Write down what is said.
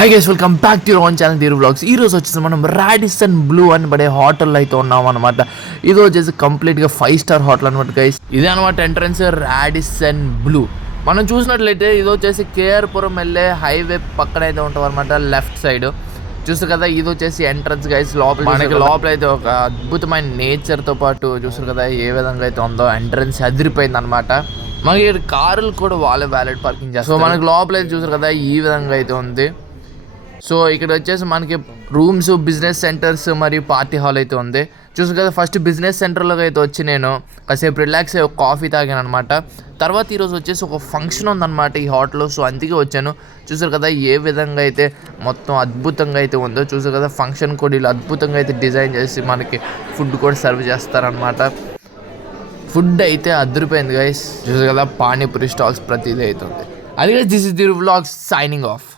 Hi guys, welcome back to your own channel Dheeru vlogs. ఈ రోజు వచ్చేసి మనం రాడిసన్ బ్లూ అని పడే హోటల్లో అయితే ఉన్నాం అనమాట. ఇది వచ్చేసి కంప్లీట్గా 5 స్టార్ హోటల్ అనమాట గైస్. ఇదే అనమాట ఎంట్రన్స్ రాడిసన్ బ్లూ. మనం చూసినట్లయితే ఇది వచ్చేసి కేఆర్పురం వెళ్ళే హైవే పక్కన అయితే ఉంటుంది అనమాట, లెఫ్ట్ సైడ్. చూస్తారు కదా, ఇది వచ్చేసి ఎంట్రన్స్ గైస్. లోపల అయితే ఒక అద్భుతమైన నేచర్తో పాటు చూస్తారు కదా ఏ విధంగా అయితే ఉందో. ఎంట్రన్స్ అదిరిపోయింది అనమాట. మనకి ఇక్కడ కార్లు కూడా వాళ్ళే వ్యాలెట్ పార్కింగ్ చేస్తారు. సో మనకి లోపల అయితే చూసారు కదా ఈ విధంగా అయితే ఉంది. సో ఇక్కడ వచ్చేసి మనకి రూమ్స్, బిజినెస్ సెంటర్స్ మరియు పార్టీ హాల్ అయితే ఉంది. చూసారు కదా, ఫస్ట్ బిజినెస్ సెంటర్లోకి అయితే వచ్చి నేను కాసేపు రిలాక్స్ అయ్యి ఒక కాఫీ తాగాను అనమాట. తర్వాత ఈరోజు వచ్చేసి ఒక ఫంక్షన్ ఉందన్నమాట ఈ హోటల్లో. సో అందుకే వచ్చాను. చూసారు కదా ఏ విధంగా అయితే మొత్తం అద్భుతంగా అయితే ఉందో. చూసారు కదా, ఫంక్షన్ కూడా ఇలా అద్భుతంగా అయితే డిజైన్ చేసి మనకి ఫుడ్ కూడా సర్వ్ చేస్తారనమాట. ఫుడ్ అయితే అదిరిపోయింది గైస్. చూసారు కదా, పానీపూరి స్టాల్స్ ప్రతిదీ అవుతుంది. అది this is Dheeru vlogs signing off.